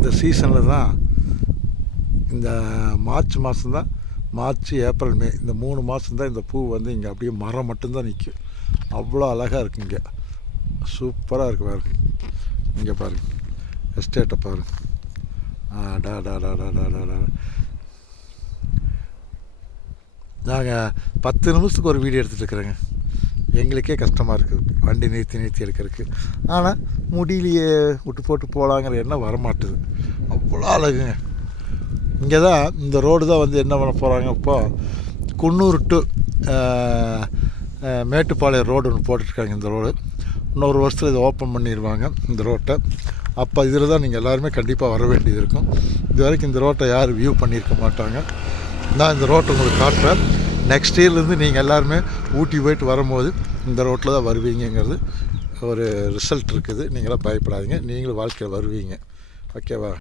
இந்த சீசனில் தான் இந்த மார்ச் மாதம்தான், மார்ச் ஏப்ரல் மே இந்த 3 மாதம்தான் இந்த பூ வந்து இங்கே அப்படியே மரம் மட்டும்தான் நிற்கும். அவ்வளோ அழகாக இருக்குது. இங்கே சூப்பராக இருக்குது பாருங்க. இங்கே பாருங்க, எஸ்டேட்டை பாருங்க. டா டா டா டா டா டா. நாங்கள் 10 நிமிஷத்துக்கு ஒரு வீடியோ எடுத்துகிட்டு இருக்கிறேங்க. எங்களுக்கே கஷ்டமாக இருக்குது வண்டி நிறுத்தி எடுக்கிறதுக்கு. ஆனால் முடியலையே, விட்டு போட்டு போகலாங்கிற எண்ணம் வரமாட்டுது. அவ்வளோ அழகுங்க. இங்கே தான் இந்த ரோடு தான் வந்து என்ன பண்ண போகிறாங்க, இப்போ குன்னூர் டு மேட்டுப்பாளையம் ரோடு ஒன்று போட்டுட்ருக்காங்க. இந்த ரோடு இன்னொரு வருஷத்தில் இதை ஓப்பன் பண்ணிடுவாங்க இந்த ரோட்டை. அப்போ இதில் தான் நீங்கள் எல்லாருமே கண்டிப்பாக வர வேண்டியது இருக்கும். இது வரைக்கும் இந்த ரோட்டை யாரும் வியூ பண்ணியிருக்க மாட்டாங்க. நான் இந்த ரோட்டை உங்களுக்கு காட்டுறேன். நெக்ஸ்ட் இயர்லேருந்து நீங்கள் எல்லாருமே ஊட்டி போயிட்டு வரும்போது இந்த ரோட்டில் தான் வருவீங்கிறது ஒரு ரிசல்ட் இருக்குது. நீங்களாம் பயப்படாதீங்க, நீங்களும் வாழ்க்கையில் வருவீங்க. ஓகேவா?